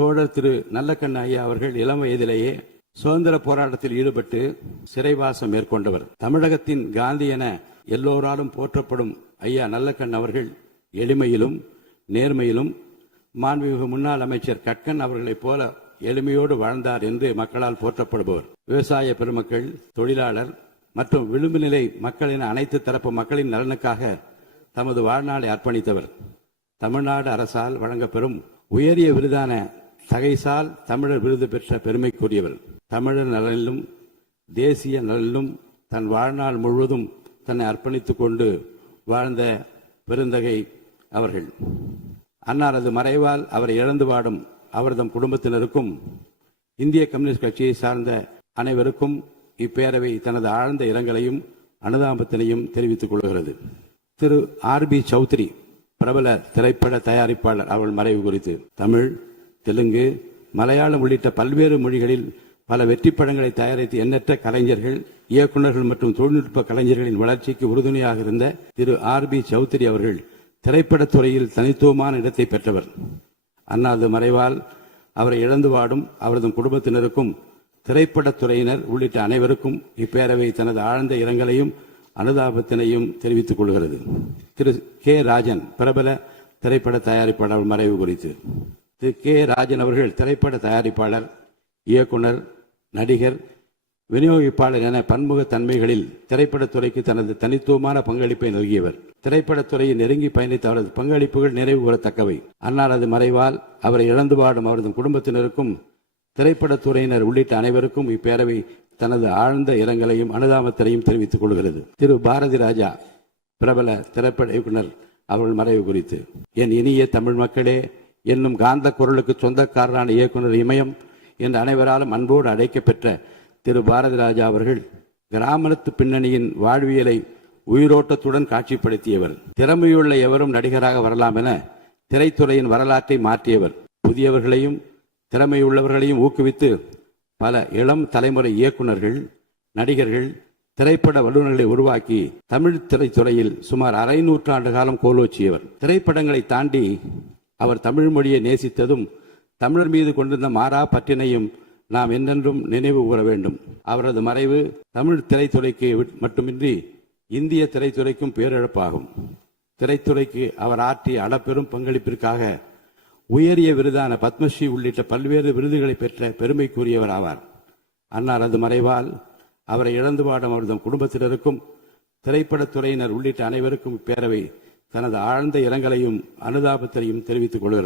தோழர் திரு நல்லக்கண்ணு ஐயா அவர்கள் இளம் வயதிலேயே சுதந்திர போராட்டத்தில் ஈடுபட்டு சிறைவாசம் மேற்கொண்டவர். தமிழகத்தின் காந்தி என எல்லோராலும் போற்றப்படும் ஐயா நல்லக்கண்ணு அவர்கள் எளிமையிலும் நேர்மையிலும் மாண்புமிகு முன்னாள் அமைச்சர் கட்கன் அவர்களைப் போல எளிமையோடு வாழ்ந்தார் என்று மக்களால் போற்றப்படுபவர். விவசாய பெருமக்கள், தொழிலாளர் மற்றும் விளிம்பு நிலை மக்களின் அனைத்து தரப்பு மக்களின் நலனுக்காக தமது வாழ்நாளை அர்ப்பணித்தவர். தமிழ்நாடு அரசால் வழங்கப்பெறும் உயரிய விருதான தகைசால் தமிழர் விருது பெற்ற பெருமைக்குரியவர். தமிழர் நலனிலும் தேசிய நலனிலும் தன் வாழ்நாள் முழுவதும் தன்னை அர்ப்பணித்துக் கொண்டு வாழ்ந்த பெருந்தகை அவர்கள். அன்னாரது மறைவால் அவரை இழந்து வாடும் அவரது குடும்பத்தினருக்கும் இந்திய கம்யூனிஸ்ட் கட்சியை சார்ந்த அனைவருக்கும் இப்பேரவை தனது ஆழ்ந்த இரங்கலையும் அனுதாபத்தினையும் தெரிவித்துக் கொள்கிறது. திரு ஆர்.பி. சௌத்ரி பிரபல திரைப்பட தயாரிப்பாளர் அவர்கள் மறைவு குறித்து தமிழ், தெலுங்கு, மலையாளம் உள்ளிட்ட பல்வேறு மொழிகளில் பல வெற்றி படங்களை தயாரித்து எண்ணற்ற கலைஞர்கள், இயக்குநர்கள் மற்றும் தொழில்நுட்ப கலைஞர்களின் வளர்ச்சிக்கு உறுதுணையாக இருந்த திரு ஆர்.பி. சௌத்ரி அவர்கள் திரைப்படத்துறையில் தனித்துவமான இடத்தை பெற்றவர். அன்னாரது மறைவால் அவரை இழந்து வாடும் அவரது குடும்பத்தினருக்கும் திரைப்படத்துறையினர் உள்ளிட்ட அனைவருக்கும் இப்பேரவை தனது ஆழ்ந்த இரங்கலையும் அனுதாபத்தினையும் தெரிவித்துக் கொள்கிறது. திரு கே. ராஜன் பிரபல திரைப்பட தயாரிப்பாளர் மறைவு குறித்து திரு கே. ராஜன் அவர்கள் திரைப்பட தயாரிப்பாளர், இயக்குனர், நடிகர், விநியோகிப்பாளர் என பன்முக தன்மைகளில் திரைப்படத்துறைக்கு தனது தனித்துவமான பங்களிப்பை நல்கியவர். திரைப்படத்துறையை நெருங்கி பயணித்த அவரது பங்களிப்புகள் நினைவு கூறத்தக்கவை. அன்னாரது மறைவால் அவரை இழந்து வாடும் அவரது குடும்பத்தினருக்கும் திரைப்படத்துறையினர் உள்ளிட்ட அனைவருக்கும் இப்பேரவை தனது ஆழ்ந்த இரங்கலையும் அனுதாபத்தினையும் தெரிவித்துக் கொள்கிறது. திரு பாரதி ராஜா பிரபல திரைப்பட இயக்குனர் அவர்கள் மறைவு குறித்து என் இனிய தமிழ் மக்களே என்னும் காந்த குரலுக்கு சொந்தக்காரரான இயக்குனர் இமயம் என்று அனைவராலும் அன்போடு அழைக்கப்பெற்ற திரு பாரதி ராஜா அவர்கள் கிராமத்து பின்னணியின் வாழ்வியலை உயிரோட்டத்துடன் காட்சிப்படுத்தியவர். திறமையுள்ள எவரும் நடிகராக வரலாம் என திரைத்துறையின் வரலாற்றை மாற்றியவர். புதியவர்களையும் திறமையுள்ளவர்களையும் ஊக்குவித்து பல இளம் தலைமுறை இயக்குநர்கள், நடிகர்கள், திரைப்பட வல்லுநர்களை உருவாக்கி தமிழ் திரைத்துறையில் சுமார் அரை நூற்றாண்டு காலம் கோலோச்சியவர். திரைப்படங்களை தாண்டி அவர் தமிழ் மொழியை நேசித்ததும் தமிழர் மீது கொண்டிருந்த மாறா பற்றினையும் நாம் என்றென்றும் நினைவு கூற வேண்டும். அவரது மறைவு தமிழ் திரைத்துறைக்கு மட்டுமின்றி இந்திய திரைத்துறைக்கும் பேரிழப்பாகும். திரைத்துறைக்கு அவர் ஆற்றிய அளப்பெரும் பங்களிப்பிற்காக உயரிய விருதான பத்மஸ்ரீ உள்ளிட்ட பல்வேறு விருதுகளை பெற்ற பெருமைக்குரியவர் ஆவார். அன்னாரது மறைவால் அவரை இழந்து வாடும் அவரது குடும்பத்தினருக்கும் திரைப்படத்துறையினர் உள்ளிட்ட அனைவருக்கும் இப்பேரவை தனது ஆழ்ந்த இரங்கலையும் அனுதாபத்தையும் தெரிவித்துக் கொள்கிறது.